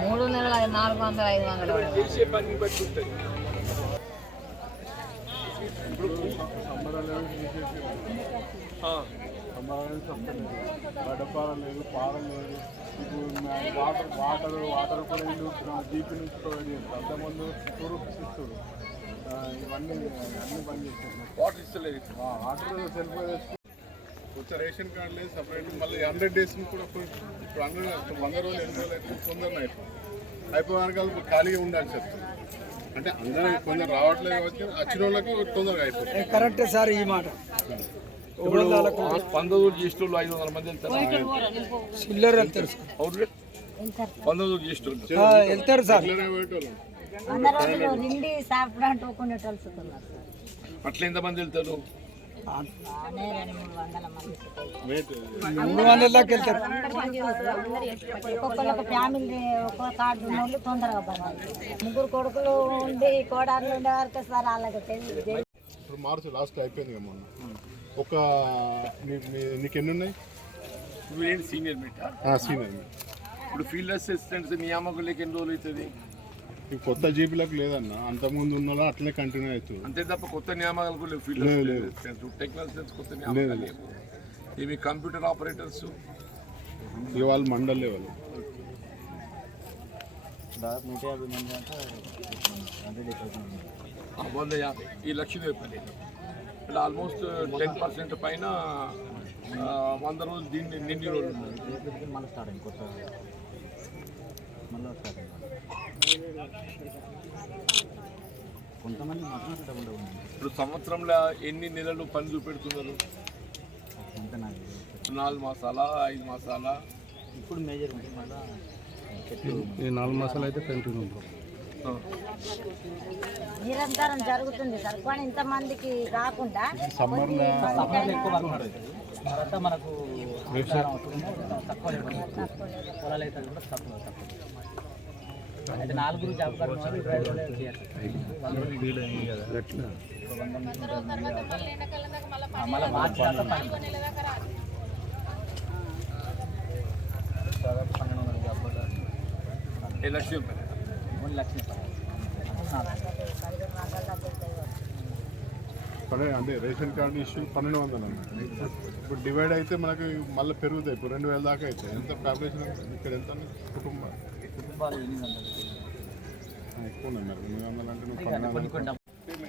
మూడు నెలల నాలుగు వందల ఐదు వందలు గడపాల లేదు పాల లేదు ఇప్పుడు వాటర్ వాటర్ వాటర్ కూడా వీళ్ళు జీపీ నుంచి ప్రొవైడ్ చేస్తారు అంతకుముందు ఇస్తారు ఇవన్నీ అన్ని బంద్ చేస్తారు వాటర్ ఇస్తలేదు వాటర్ సెల్ఫ్ కొంచెం రేషన్ కార్డు లేదు సపరేట్ మళ్ళీ హండ్రెడ్ డేస్ కూడా ఇప్పుడు హండ్రెడ్ వంద రోజులు ఎన్ని రోజులు అయితే తొందరగా అయిపోయింది అయిపోయాక వాళ్ళు ఖాళీగా ఉండాలి సార్. అంటే అందరూ కొందరు రావట్లేదు కాబట్టి వచ్చిన వాళ్ళకి తొందరగా అయిపోతుంది కరెక్టే సార్ ఈ మాట ఇప్పుడు పంతొమ్మిది జిస్టులు ఐదు వందల మంది వెళ్తారు అవును పంతొమ్మిది జిస్టులు వెళ్తారు సార్. వంద రోజులు నిండి ఒక్కొక్కటి అట్లా ఎంతమంది వెళ్తారు? మూడు వందల మంది వెయిట్. మూడు వందల దాకా వెళ్తారు ఒక్కొక్కరు ఒక ఫ్యామిలీ ఒక్కొక్క కార్డు ఉన్న వాళ్ళు తొందరగా పడాలి ముగ్గురు కొడుకులు ఉండి కోడాలు ఉండే వరకు సార్ తెలియదు ఇప్పుడు మార్చి లాస్ట్ అయిపోయింది కదా మొన్న. ఒక నీకు ఎన్ని ఉన్నాయి సీనియర్ మీట సీనియర్ ఇప్పుడు ఫీల్డ్ అసిస్టెంట్స్ నియామకులకి ఎన్ని రోజులు అవుతుంది? ఈ కొత్త జీబీలకు లేదన్న అంతకుముందు ఉన్న వాళ్ళు అట్లనే కంటిన్యూ అవుతుంది అంతే తప్ప కొత్త నియామకాలు కూడా లేవు కొత్త నియామకాలు. లేవు. ఇవి కంప్యూటర్ ఆపరేటర్స్ ఇక వాళ్ళు మండల్ లెవెల్ వంద యాభై ఈ లక్షలు పన్నెండు అంటే ఆల్మోస్ట్ టెన్ పర్సెంట్ పైన వంద రోజులు దీన్ని నిండి రోజులు ఉన్నాయి ఇప్పుడు సంవత్సరంలో ఎన్ని నెలలు పని చూపెడుతున్నారు? నాలుగు మాసాలా ఐదు మాసాలా? ఇప్పుడు మేజర్ మళ్ళా నాలుగు మాసాలు అయితే కంటిన్యూ. నిరంతరం జరుగుతుంది సార్. కానీ ఇంతమందికి రాకుండా మనకు తక్కువ పొలాలు అయితే కూడా తక్కువ తక్కువ. లక్ష్యం. పడే అంటే రేషన్ కార్డు ఇష్యూ పన్నెండు వందలు ఇప్పుడు డివైడ్ అయితే మనకి మళ్ళీ పెరుగుతాయి. ఇప్పుడు రెండు వేల దాకా అవుతాయి ఎంత పాపులేషన్ ఇక్కడ ఎంత? కుటుంబం. కుటుంబాలు ఎనిమిది వందలు. ఎక్కువ ఉన్నాయి మరి ఎనిమిది వందలు అంటే నువ్వు పన్నెండు వందలు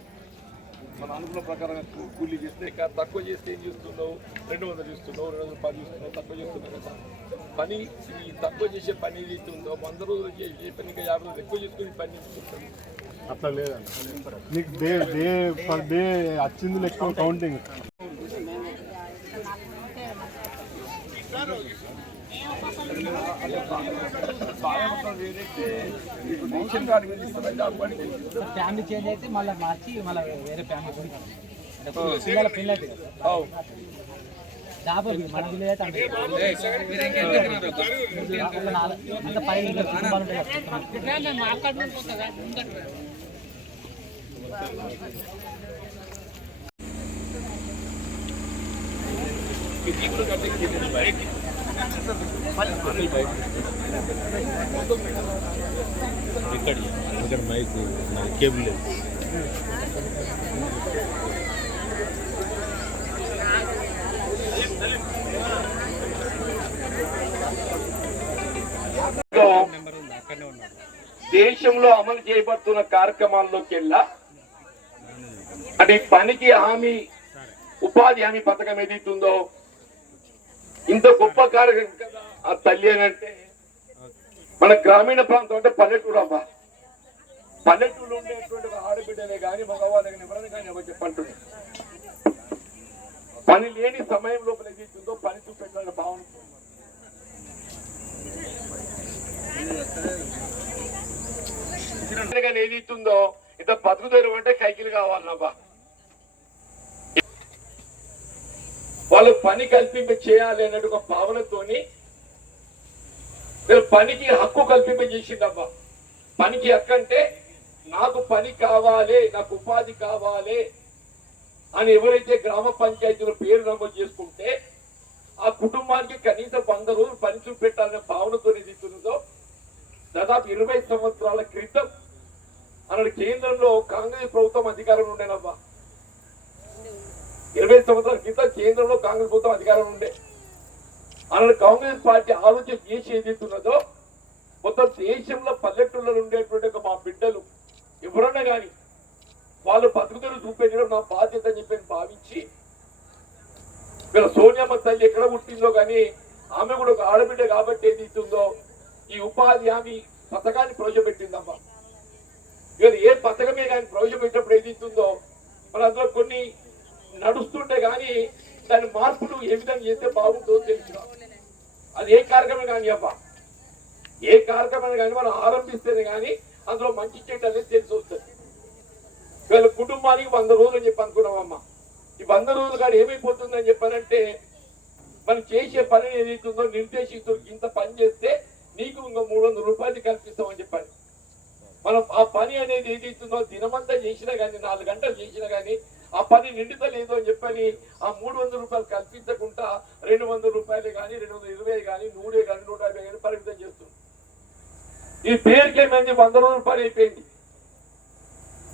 మన అనుకున్న ప్రకారం కూ- కూలీ చేస్తే తక్కువ చేస్తే ఏం చేస్తున్నావు రెండు వందలు చూస్తున్నావు రెండు వందలు పది చూస్తున్నావు తక్కువ చేస్తున్నావు కదా పని ఈ తక్కువ చేసే పని ఏదైతే ఉందో వంద రోజులు చేసే పని ఇంకా యాభై రోజులు ఎక్కువ చేసుకుని పని చేసుకుంటాం అట్లా లేదండి. నీకు డే డే పర్ డే వచ్చింది ఎక్కువ కౌంటింగ్ మీకు రేషన్ కార్డు మీద ఇస్తారా జాబ్ కార్డు మీద ఇస్తారా? ఫ్యామిలీ చేంజ్ అయితే మళ్ళీ మార్చి మళ్ళీ వేరే ఫ్యామిలీ కూడా పిల్లల మన విలేజ్ అయితే అంతే. పైన ఇక్కడ ఇక్కడ మైక్ కేబుల్ లేదు. దేశంలో అమలు చేయబడుతున్న కార్యక్రమాల్లోకి వెళ్ళా. అంటే పనికి హామీ ఉపాధి హామీ పథకం ఏదైతుందో ఇంత గొప్ప కార్యక్రమం కదా ఆ తల్లి అని అంటే. మన గ్రామీణ ప్రాంతం అంటే పల్లెటూరు అమ్మా పల్లెటూరులో ఉండేటువంటి ఆడబిడ్డలే ఆడబిడ్డనే కానీ మగవాళ్ళని ఎవరైనా కానీ ఎవరు చెప్పంటుంది పని లేని సమయం లోపల ఏదైతుందో పని చూపెట్టాలని భావన కానీ ఏదైతుందో ఇంత బతుకుదేరు అంటే కైకిలు కావాలన్నబ్బా వాళ్ళు పని కల్పింప చేయాలి అన్నట్టు ఒక భావనతోని పనికి హక్కు కల్పింప చేసిందమ్మా పనికి హక్కు అంటే నాకు పని కావాలి నాకు ఉపాధి కావాలి అని ఎవరైతే గ్రామ పంచాయతీలో పేరు నమోదు చేసుకుంటే ఆ కుటుంబానికి కనీసం వంద రోజులు పని చూపెట్టాలనే భావనతో ఎదుగుతున్నదో దాదాపు ఇరవై సంవత్సరాల క్రితం అన్నాడు కేంద్రంలో కాంగ్రెస్ ప్రభుత్వం అధికారంలో ఉండేనమ్మా ఇరవై సంవత్సరాల క్రితం కేంద్రంలో కాంగ్రెస్ ప్రభుత్వం అధికారం ఉండే. అన్నాడు కాంగ్రెస్ పార్టీ ఆలోచన చేసి ఏదైతున్నదో మొత్తం దేశంలో పల్లెటూళ్ళలో ఉండేటువంటి ఒక మా బిడ్డలు ఎవరన్నా కానీ వాళ్ళు బతుకుదలు చూపించడం నా బాధ్యత అని చెప్పి భావించి ఇక్కడ సోనియామ్మ తల్లి ఎక్కడ పుట్టిందో కానీ ఆమె కూడా ఒక ఆడబిడ్డ కాబట్టి ఏది ఇస్తుందో ఈ ఉపాధి హామీ పథకాన్ని ప్రవేశపెట్టిందమ్మా. ఇవాళ ఏ పథకమే కానీ ప్రవేశపెట్టినప్పుడు ఏది ఇస్తుందో మరి అందులో కొన్ని నడుస్తుంటే కానీ దాని మార్పులు ఏ విధంగా చేస్తే బాగుంటుందో తెలుసు. అది ఏ కార్యక్రమం కానీ అబ్బా. ఏ కార్యక్రమం కానీ మనం ఆరంభిస్తేనే కానీ అందులో మంచి చెడ్డ అనేది తెలిసి వస్తుంది. వీళ్ళ కుటుంబానికి వంద రోజులు అని చెప్పి అనుకున్నామమ్మా ఈ వంద రోజులు కాదు ఏమైపోతుందని చెప్పారంటే మనం చేసే పని ఏదైతుందో నిర్దేశిస్తూ ఇంత పని చేస్తే నీకు ఇంకా మూడు వందల రూపాయలు కల్పిస్తామని చెప్పారు. మనం ఆ పని అనేది ఏదైతుందో దినమంతా చేసినా కానీ నాలుగు గంటలు చేసినా కానీ ఆ పని నిండుతలేదు అని చెప్పని ఆ మూడు వందల రూపాయలు కల్పించకుండా రెండు వందల రూపాయలే కానీ రెండు వందల ఇరవై కానీ నూరే కానీ నూట యాభై కానీ పరిమితం చేస్తుంది. ఈ పేరుకి ఏమైంది? వంద రోజుల పని అయిపోయింది.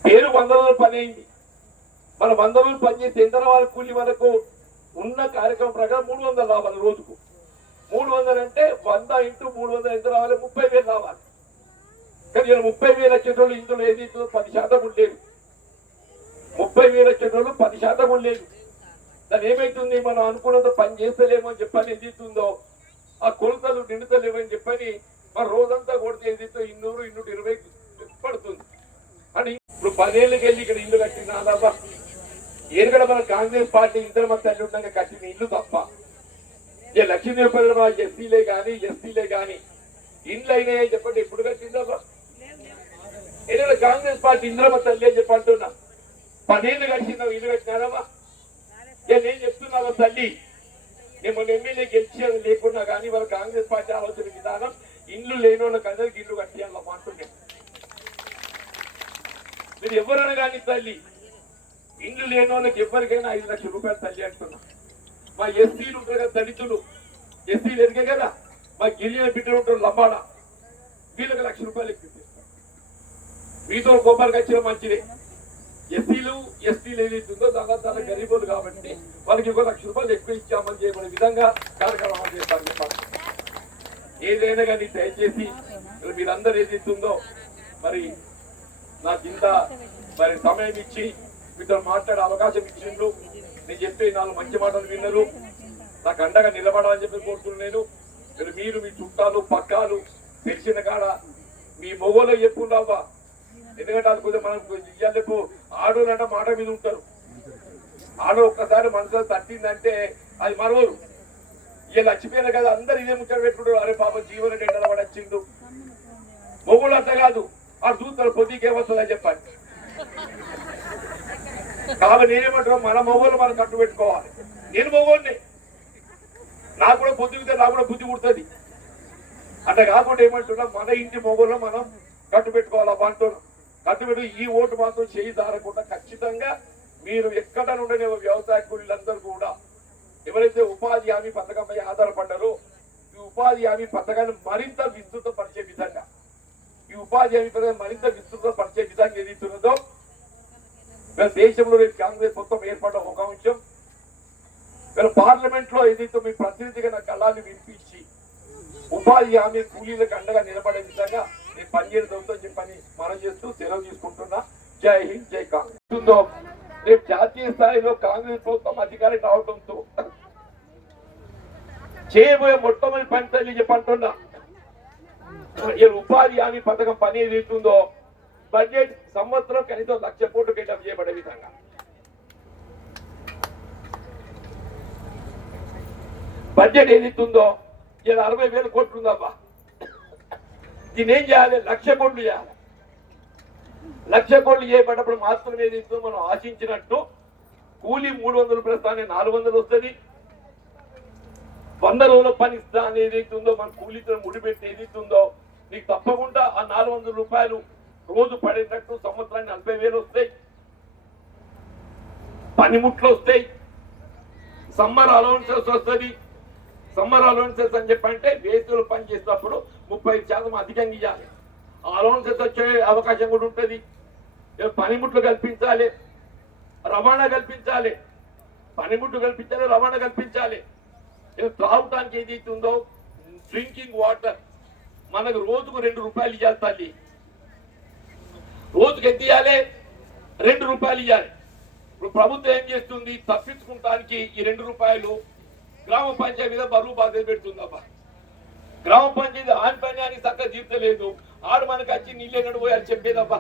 పేరు వంద రోజుల పని అయింది. మన వంద రోజులు పని చేస్తే ఎంత కూలి వరకు ఉన్న కార్యక్రమం ప్రకారం మూడు వందలు రావాలి రోజుకు. మూడు వందలు అంటే వంద ఇంటూ మూడు వందలు ఎంత రావాలి? ముప్పై వేలు రావాలి. కానీ ముప్పై వేలు వచ్చేటోళ్ళు ఇందులో ఏది పది శాతం ఉండేది. ముప్పై వేల వచ్చేటోళ్ళు పది శాతం ఉండేది. దాని ఏమైతుంది? మనం అనుకున్నంత పని చేస్తలేమో అని చెప్పని ఏది ఆ కొలతలు నిండుతలేమని చెప్పని మన రోజంతా కొడితే ఏదైతే ఇన్నూరు ఇన్నూరు ఇరవై పడుతుంది. అని ఇప్పుడు పదేళ్ళకి వెళ్ళి ఇక్కడ ఇల్లు కట్టిన తప్ప ఏనుగడ మన కాంగ్రెస్ పార్టీ ఇద్దరు మన తల్లి ఉండగా కట్టిన ఇల్లు తప్ప. ఏ లక్ష్మీదేవపల్లి ఎస్సీలే గాని ఎస్సీలే గాని ఇండ్లు అయినాయని చెప్పండి. ఎప్పుడు కట్టిందా కాంగ్రెస్ పార్టీ ఇంద్రమ తల్లి అని చెప్పంటున్నా పదేళ్ళు కట్టినావు ఇల్లు కట్టినారమ్మా నేను చెప్తున్నావా తల్లి. నేను మొన్న ఎమ్మెల్యే గెలిచేది లేకున్నా కానీ వాళ్ళ కాంగ్రెస్ పార్టీ ఆలోచన విధానం ఇండ్లు లేని వాళ్ళకి అందరికి ఇల్లు కట్టియాలమ్మా అంటున్నాను మీరు ఎవరైనా కానీ తల్లి ఇండ్లు లేని వాళ్ళకి ఎవరికైనా ఐదు లక్షల రూపాయలు తల్లి అంటున్నా. మా ఎస్సీలు ఉంటారు కదా దళితులు. ఎస్సీలు ఎదిగే కదా. మా గిరిజన బిడ్డలు ఉంటారు లంబాడ. వీళ్ళకి లక్ష రూపాయలు ఎక్కువ మీతో గోపాలకి వచ్చిన మంచిదే. ఎస్సీలు ఎస్టీలు ఏదైతుందో దాదాపు చాలా గరీబులు కాబట్టి వాళ్ళకి ఒక లక్ష రూపాయలు ఎక్కువ ఇచ్చామని చేయబడే విధంగా కార్యక్రమాలు చేస్తాను చెప్పండి ఏదైనా కానీ దయచేసి మీరందరూ మీరందరూ ఉందో మరి నాకు ఇంత మరి సమయం ఇచ్చి మీతో మాట్లాడే అవకాశం ఇచ్చిండ్రు. నేను చెప్పే నాలుగు మంచి మాటలు విన్నారు. నాకు అండగా నిలబడాలని చెప్పి కోరుతున్నాను మీరు మీరు మీ చుట్టాలు పక్కాలు తెలిసిన కాడ మీ మొగోలో చెప్పుకుంటావా ఎందుకంటే అది కొద్దిగా మనం ఇయ్యాలకు. అంటే మాట మీద ఉంటారు. ఆడో ఒక్కసారి మనసులో తట్టిందంటే అది మరవరు. ఇక చచ్చిపోయిన కదా అందరు ఇదే ముచ్చట పెట్టుకుంటారు. అరే పాప జీవన ఎండల వచ్చిండు. మొగుడు అంత కాదు. ఆ చూస్తారు పొద్దుకే వస్తుందని చెప్పండి కాబట్టి నేనేమంటున్నా మన మొగోళ్ళు మనం కట్టు పెట్టుకోవాలి. నేను మొగోడిని. నాకు కూడా పొద్దుగితే నాకు కూడా బుద్ధి పుడుతుంది. అట్లా కాకుండా ఏమంటున్నా మన ఇంటి మొగోళ్ళు మనం కట్టు పెట్టుకోవాలి అంటున్నాం. కట్టు ఈ ఓటు మాత్రం చేయి దారకుండా ఖచ్చితంగా మీరు ఎక్కడ నుండి వ్యవసాయ కూలీలందరూ కూడా. ఎవరైతే ఉపాధి హామీ పథకంపై ఆధారపడ్డారో ఈ ఉపాధి హామీ పథకాన్ని మరింత విస్తృతపరిచే విధంగా ఈ ఉపాధి హామీ పథకం మరింత విస్తృతపరిచే విధంగా ఏదైతున్నదో వీళ్ళ దేశంలో రేపు కాంగ్రెస్ మొత్తం ఏర్పడ్డ ఒక అంశం. వీళ్ళ పార్లమెంట్లో ఏదైతే మీ ప్రతినిధిగా నా కళాన్ని వినిపించి ఉపాధి హామీ కూలీలకు అండగా నిలబడే విధంగా నేను పనిచేయడం జరుగుతుందని పని మనం చేస్తూ సెలవు తీసుకుంటున్నా. జై హింద్ జై కాంగ్రెస్. ఉందో రేపు జాతీయ స్థాయిలో కాంగ్రెస్ ప్రభుత్వం అధికారం రావడంతో చేయబోయే మొట్టమొదటి పని తల్లి చెప్పంటున్నా ఉపాధి హామీ పథకం పని ఏదైతుందో బడ్జెట్ సంవత్సరం కనీసం లక్ష కోట్లు కేటాయింపు చేయబడే విధంగా. బడ్జెట్ ఏదైతుందో ఇలా అరవై వేల కోట్లు ఉందబ్బా. దీన్ని ఏం చేయాలి? లక్ష కోట్లు చేయాలి. లక్ష కోట్లు చేయబడ్డప్పుడు మాత్రం ఏదైతుందో మనం ఆశించినట్టు కూలీ మూడు వందలు ప్రస్థానే నాలుగు వందలు వస్తుంది. వంద రోజుల పని ఇస్తా అని ఏదైతుందో మన కూలీతో ముడిపెట్టి ఏదైతుందో ఉందో నీకు తప్పకుండా ఆ నాలుగు వందల రూపాయలు రోజు పడేటట్టు సంవత్సరానికి నలభై వేలు వస్తాయి. పనిముట్లు వస్తాయి. సమ్మర్ అలవెన్సెస్ వస్తుంది. సమ్మర్ అలవెన్సెస్ అని చెప్పంటే వేసులు పని చేసినప్పుడు ముప్పై శాతం అధికంగా ఇవ్వాలి. ఆ వచ్చే అవకాశం కూడా ఉంటుంది. పనిముట్లు కల్పించాలి. రవాణా కల్పించాలి. పనిముట్లు కల్పించాలి రవాణా కల్పించాలి. త్రాగటానికి ఏది ఉందో డ్రింకింగ్ వాటర్ మనకు రోజుకు రెండు రూపాయలు ఇవ్వాలి తల్లి. రోజుకి ఎంత ఇవ్వాలి రెండు రూపాయలు ఇవ్వాలి ఇప్పుడు ప్రభుత్వం ఏం చేస్తుంది? తప్పించుకుంటానికి ఈ రెండు రూపాయలు గ్రామ పంచాయతీ మీద బరువు బాధ్యత పెడుతుందబ్బా. గ్రామ పంచాయతీ ఆడి పని చక్కగా తీర్చలేదు ఆడు మనకి వచ్చి నీళ్ళెన్నడు పోయారు చెప్పేదబ్బా.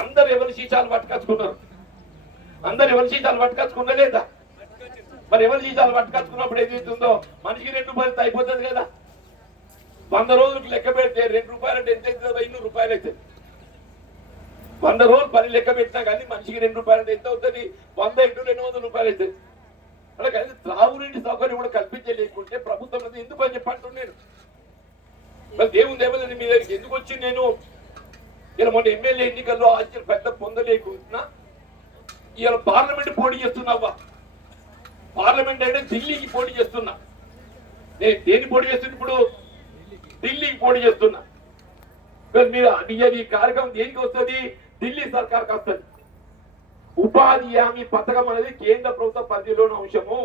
అందరు ఎవరి సీసాలు పట్టుకొచ్చుకున్నారు? అందరు ఎవరి సీసాలు పట్టుకొచ్చుకున్నా లేదా? మరి ఎవరి సీసాలు పట్టుకొచ్చుకున్నప్పుడు ఏది అవుతుందో మనిషికి రెండు రూపాయలు అయిపోతుంది కదా. వంద రోజులకు లెక్క పెడితే రెండు రూపాయలు అంటే ఎంత అవుతుందో? ఇన్ని రూపాయలు అవుతుంది వంద రోజులు పని లెక్క పెట్టినా కానీ మనిషికి రెండు రూపాయలు అంటే ఎంత అవుతుంది? వంద ఇంటూ రెండు వందల రూపాయలు అవుతుంది అలా కానీ త్రాగునీటి సౌకర్యం కూడా లేకుంటే ప్రభుత్వం అది ఎందుకు అని చెప్పంటున్నాను నేను మరి దేవుని దేవతని మీ దగ్గరికి ఎందుకు వచ్చి నేను? ఇలా మొన్న ఎమ్మెల్యే ఎన్నికల్లో ఆశ్చర్య పెద్ద పొందలేకుంటున్నా ఇవాళ పార్లమెంట్ పోటీ చేస్తున్నావా? పార్లమెంట్ అంటే ఢిల్లీకి పోటీ చేస్తున్నా. నేను దేని పోటీ చేస్తున్నా ఇప్పుడు? ఢిల్లీకి పోటీ చేస్తున్నా. మీరు మీరు ఈ కార్యక్రమం దేనికి వస్తుంది? ఢిల్లీ సర్కార్కి వస్తుంది. ఉపాధి హామీ పథకం అనేది కేంద్ర ప్రభుత్వ పరిధిలోని అంశము.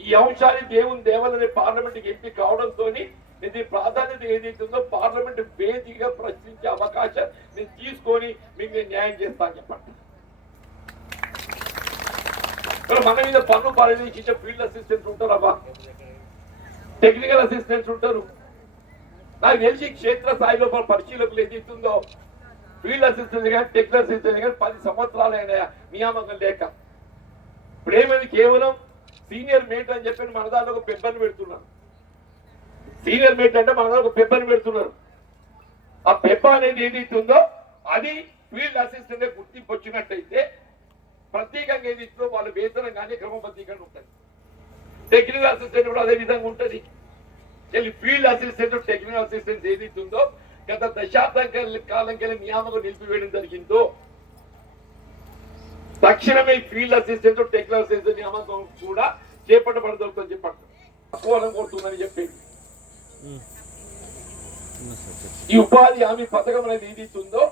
ఈ అంశాన్ని దేవుని దేవాలని పార్లమెంట్కి ఎంపిక కావడంతో ఇది ప్రాధాన్యత ఏదైతుందో పార్లమెంట్ వేదికగా ప్రశ్నించే అవకాశం నేను తీసుకొని మీకు నేను న్యాయం చేస్తాను చెప్పండి. మన మీద పన్ను పరిశీలించే ఫీల్డ్ అసిస్టెంట్స్ ఉంటారు అబ్బా? టెక్నికల్ అసిస్టెంట్స్ ఉంటారు. నాకు తెలిసి క్షేత్ర స్థాయిలో పరిశీలకులు ఏదైతుందో ఫీల్డ్ అసిస్టెంట్ కానీ టెక్నికల్ అసిస్టెంట్ కానీ పది సంవత్సరాలైన నియామకం లేక ఇప్పుడు ఏమైంది కేవలం సీనియర్ మేట్ అని చెప్పి మన దాంట్లో ఒక పెబ్బని పెడుతున్నారు. సీనియర్ మేట్ అంటే మన దాంట్లో ఒక పెబ్బని పెడుతున్నారు. ఆ పెబ్బ అనేది ఏదైతే ఉందో అది ఫీల్డ్ అసిస్టెంట్ గుర్తింపు వచ్చినట్టయితే ప్రత్యేకంగా ఏది ఇస్తుందో వాళ్ళ వేతనం కానీ క్రమబద్ధీకరణ ఉంటుంది. టెక్నికల్ అసిస్టెంట్ కూడా అదే విధంగా ఉంటుంది. వెళ్ళి ఫీల్డ్ అసిస్టెంట్ టెక్నికల్ అసిస్టెంట్ ఏదైతుందో గత దశాబ్దం కాలం కలిగి నియామకం నిలిపివేయడం జరిగిందో తక్షణమే ఫీల్డ్ అసిస్టెంట్ టెక్నికల్ అసిస్టెంట్ నియామకం కూడా చేపట్టబడదవుతుందని చెప్పండి. తక్కువ కోరుతుందని చెప్పేది. ఈ ఉపాధి హామీ పథకం అనేది ఏదైతే ఉందో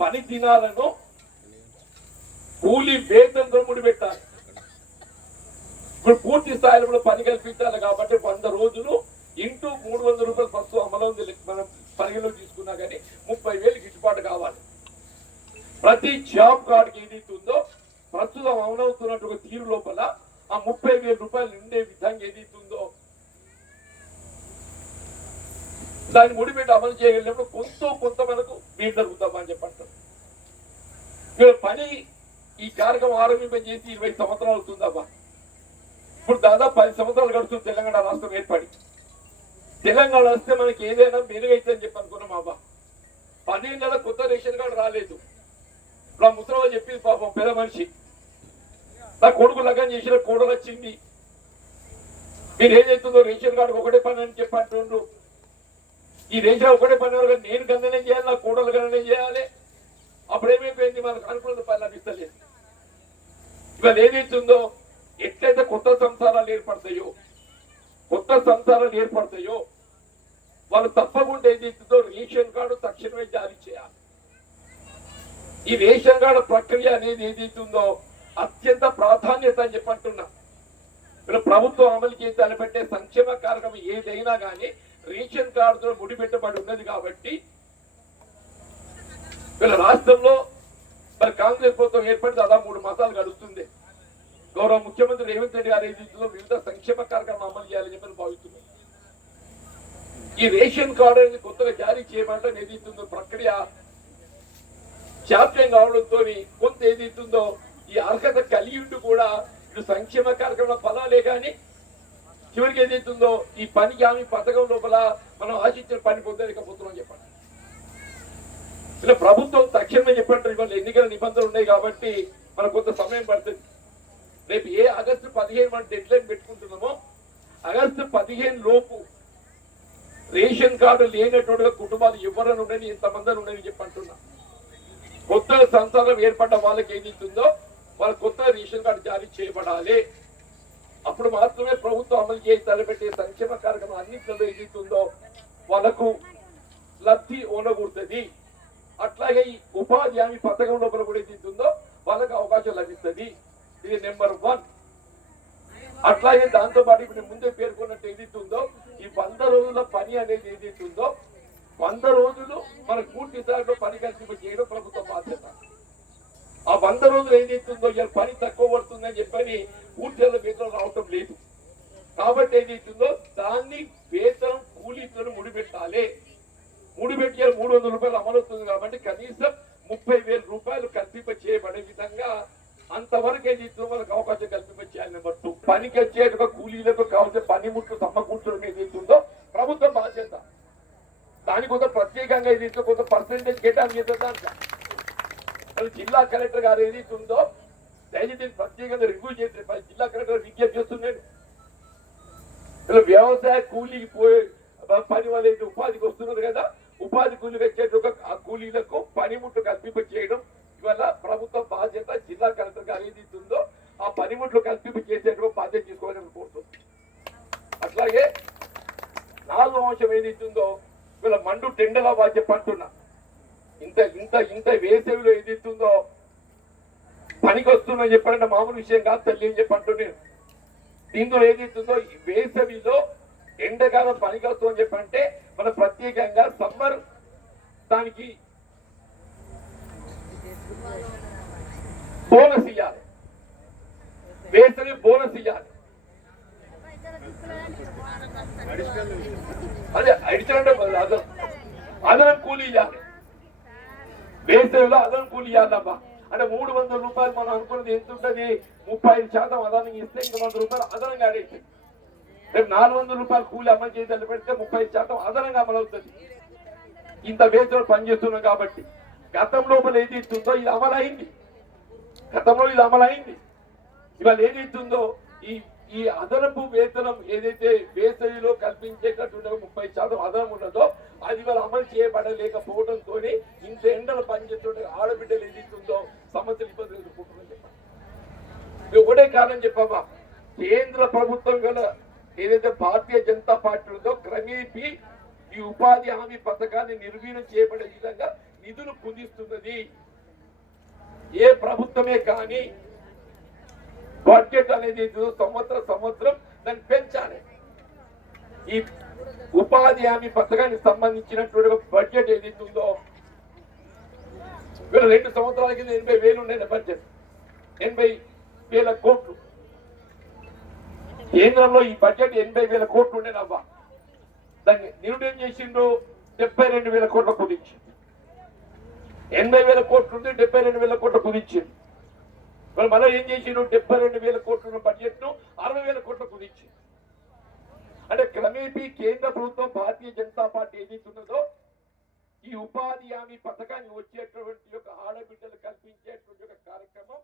పని దినాలను కూలీ వేతనంతో ముడిపెట్టాలి ఇప్పుడు పూర్తి స్థాయిలో కూడా పని కల్పించాలి కాబట్టి వంద రోజులు ఇంటూ మూడు వందల రూపాయలు ఫస్ట్ అమలు మనం పరిగణలో తీసుకున్నా కానీ ముప్పై వేలు గిట్టుబాటు కావాలి. ప్రతి జాబ్ కార్డ్ ఏదైతే ఉందో ప్రస్తుతం అమలవుతున్నట్టు ఒక తీరు లోపల ఆ ముప్పై వేల రూపాయలు ఉండే విధంగా ఏది ఉందో దాన్ని ముడిపెట్టి అమలు చేయగలిగినప్పుడు కొంత కొంత మనకు మీరు జరుగుతామని చెప్పంటారు ఇక్కడ పని ఈ కార్యక్రమం ఆరంభింపజేసి ఇరవై సంవత్సరాలు అవుతుందమ్మా ఇప్పుడు దాదాపు పది సంవత్సరాలు గడుస్తుంది తెలంగాణ రాష్ట్రం ఏర్పడి. తెలంగాణ వస్తే మనకి ఏదైనా మెరుగైతే అని చెప్పి అనుకున్నాం అబ్బా. పన్నెండేళ్ళ కొత్త రేషన్ కార్డు రాలేదు. ఇప్పుడు ముసలమ్మ చెప్పింది పాపం పెద్ద మనిషి. నా కొడుకు లగ్గం చేసిన కోడలు వచ్చింది మీరు ఏదైతుందో రేషన్ కార్డు ఒకటే పని అని చెప్పి అంటుండ్రు ఈ రేషన్ ఒకటే పని వాళ్ళు నేను గణన చేయాలి నా కోడలు గణన చేయాలి. అప్పుడేమైపోయింది మనకు అనుకున్న పని లభిస్తలేదు. ఇవాళ ఏదైతుందో ఎట్లయితే కొత్త సంసారాలు ఏర్పడతాయో కొత్త సంసారాలు ఏర్పడతాయో వాళ్ళు తప్పకుండా ఏదైతుందో రేషన్ కార్డు తక్షణమే జారీ చేయాలి. ఈ రేషన్ కార్డు ప్రక్రియ అనేది ఏదైతుందో అత్యంత ప్రాధాన్యత అని చెప్పంటున్నా ఇప్పుడు ప్రభుత్వం అమలు చేసి తలపెట్టే సంక్షేమ కార్యక్రమం ఏదైనా కానీ రేషన్ కార్డుతో ముడిపెట్టబడి ఉన్నది కాబట్టి వీళ్ళ రాష్ట్రంలో మరి కాంగ్రెస్ ప్రభుత్వం ఏర్పడి దాదాపు మూడు మాసాలు గడుస్తుంది. గౌరవ ముఖ్యమంత్రి రేవంత్ రెడ్డి గారి ఏదైతుందో వివిధ సంక్షేమ కార్యక్రమం అమలు చేయాలని చెప్పి భావిస్తున్నాం ఈ రేషన్ కార్డు అనేది కొత్తగా జారీ చేయమంటే ఏదైతుందో ప్రక్రియ జాప్యం కావడంతో కొంత ఏదైతుందో ఈ అర్హత కలిగి ఉండి కూడా ఇటు సంక్షేమ కార్యక్రమాల ఫలాలే కానీ చివరికి ఏదైతుందో ఈ పనికి హామీ పథకం లోపల మనం ఆశించిన పని పొందలేకపోతున్నాం చెప్పండి. ఇలా ప్రభుత్వం తక్షణమే చెప్పండి ఇవాళ ఎన్నికల నిబంధనలు ఉన్నాయి కాబట్టి మనకు కొంత సమయం పడుతుంది. రేపు ఏ ఆగస్టు పదిహేను మనం డెడ్ లైన్ పెట్టుకుంటున్నామో ఆగస్టు పదిహేను లోపు రేషన్ కార్డు లేనటువంటి కుటుంబాలు ఎవరైనా ఉండని ఎంతమంది ఉండని చెప్పంటున్నా కొత్త సంసారం ఏర్పడ్డ వాళ్ళకి ఏదైతుందో వాళ్ళ కొత్త రేషన్ కార్డు జారీ చేయబడాలి. అప్పుడు మాత్రమే ప్రభుత్వం అమలు చేసి తలపెట్టే సంక్షేమ కార్యక్రమం అన్నింటిలో ఏదైతుందో ఇస్తుందో వాళ్ళకు లబ్ధి ఉండకూడుతుంది అట్లాగే ఈ ఉపాధి హామీ పథకం లోపల కూడా ఏది ఇస్తుందో వాళ్ళకి అవకాశం లభిస్తుంది. ఇది నెంబర్ వన్. అట్లాగే దాంతో పాటు ఇప్పుడు ముందే పేర్కొన్నట్టు ఏదైతుందో ఈ వంద రోజుల పని అనేది ఏదైతుందో వంద రోజులు మన పూర్తి స్థాయిలో పని కల్పింప చేయడం ప్రభుత్వ బాధ్యత. ఆ వంద రోజులు ఏదైతుందో పని తక్కువ పడుతుందని చెప్పని ఊర్జల వేతనం రావటం లేదు. కాబట్టి ఏదైతుందో దాన్ని వేతనం కూలీతో ముడిపెట్టాలి. ముడిపెట్టి మూడు వందల రూపాయలు అమలు కాబట్టి కనీసం ముప్పై వేల రూపాయలు కల్పింప చేయబడే విధంగా అంతవరకు ఏదైతుందో వాళ్ళకి అవకాశం కల్పింప చేయాలి నెంబర్ టూ. పనికి వచ్చేట కూలీలకు కావాల్సిన పనిముట్లు సమకూర్చడం ఏదైతుందో ప్రభుత్వం బాధ్యత. దాని కొంత ప్రత్యేకంగా ఏదైతే కొంత పర్సెంటేజ్ కేటాయింపు చేద్దాం మరి జిల్లా కలెక్టర్ గారు ఏదైతే ఉందో దయచేసి ప్రత్యేకంగా రివ్యూ చేసి జిల్లా కలెక్టర్ విజ్ఞప్తి చేస్తున్నాడు. ఇలా వ్యవసాయ కూలీకి పోయే పని వాళ్ళు ఉపాధికి వస్తున్నారు కదా ఉపాధి కూలీ వచ్చేట ఆ కూలీలకు పనిముట్లు కల్పింప చేయడం ఇవాళ ప్రభుత్వ బాధ్యత జిల్లా కలెక్టర్ గారు ఏదైతే ఉందో ఆ పనిముట్లు కల్పింప చేసేటువంటి బాధ్యత తీసుకోవాలని కోరుతుంది అట్లాగే నాలుగో అంశం ఏదైతే ఉందో ఇవాళ మండు టెండలా బాధ్యత అంటున్నా ఇంత ఇంత ఇంత వేసవిలో ఏదైతుందో పనికి వస్తున్నా చెప్పాలంటే మామూలు విషయం కాదు తల్లి అని చెప్పంటూ నేను దీంతో ఏదైతుందో వేసవిలో ఎండాకాలం పనికి వస్తుందని చెప్పంటే మన ప్రత్యేకంగా సమ్మర్ దానికి బోనస్ ఇవ్వాలి వేసవి బోనస్ ఇవ్వాలి అదే అడిచంటే అదనం అదనం కూలీ ఇవ్వాలి వేసవిలో అదన కూలి ఇవ్వాలమ్మా అంటే మూడు వందల రూపాయలు మనం అనుకున్నది ఎంత ఉంటుంది? ముప్పై ఐదు శాతం అదనంగా ఇస్తే ఇంకా వంద రూపాయలు అదనంగా ఆడేసి రేపు నాలుగు వందల రూపాయలు కూలి అమలు చేయాలి పెడితే ముప్పై ఐదు శాతం అదనంగా అమలు అవుతుంది. ఇంత వేసవిలో పనిచేస్తున్నాం కాబట్టి గతం లోపల ఏది ఇస్తుందో ఇది అమలైంది. గతంలో ఇది అమలైంది. ఇవాళ ఇస్తుందో ఈ ఈ అదనపు వేతనం ఏదైతే వేసవిలో కల్పించేటటువంటి ముప్పై శాతం అదనం ఉన్నదో అది వాళ్ళు అమలు చేయబడలేకపోవడంతో ఇంత ఎండలు పనిచేస్తుంటే ఆడబిడ్డలు ఏదైతుందో సమస్యలు ఇబ్బందులు ఎదుర్కొంటుందని చెప్పాలి. ఒకటే కారణం చెప్పమ్మా. కేంద్ర ప్రభుత్వం గల ఏదైతే భారతీయ జనతా పార్టీ ఉందో క్రమేపీ ఈ ఉపాధి హామీ పథకాన్ని నిర్వీర్యం చేయబడే విధంగా నిధులు కుదిస్తున్నది. ఏ ప్రభుత్వమే కానీ బడ్జెట్ అనేది సంవత్సరం సంవత్సరం దాన్ని పెంచాలి. ఈ ఉపాధి హామీ పథకానికి సంబంధించినటువంటి బడ్జెట్ ఏదైతే ఉందో వీళ్ళు రెండు సంవత్సరాల కింద ఎనభై వేలు ఉండే బడ్జెట్ ఎనభై వేల కోట్లు. కేంద్రంలో ఈ బడ్జెట్ ఎనభై వేల కోట్లు ఉండేనవ్వా దాన్ని నిరుడేం చేసిండ్రు? డెబ్బై రెండు వేల కోట్ల కుదించింది. ఎనభై వేల కోట్లు ఉంది డెబ్బై రెండు వేల కోట్ల కుదించింది. మరి మనం ఏం చేసిండు? డెబ్బై రెండు వేల కోట్ల బడ్జెట్ను అరవై వేల కోట్ల కుదించి అంటే క్రమేపీ కేంద్ర ప్రభుత్వం భారతీయ జనతా పార్టీ ఏదైతున్నదో ఈ ఉపాధి హామీ పథకాన్ని వచ్చేటువంటి యొక్క ఆడబిడ్డలు కల్పించేటువంటి ఒక కార్యక్రమం.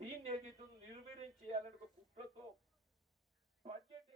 దీన్ని ఏదైతుందో నిర్వీర్యం చేయాలని ఒక కుట్రతో బడ్జెట్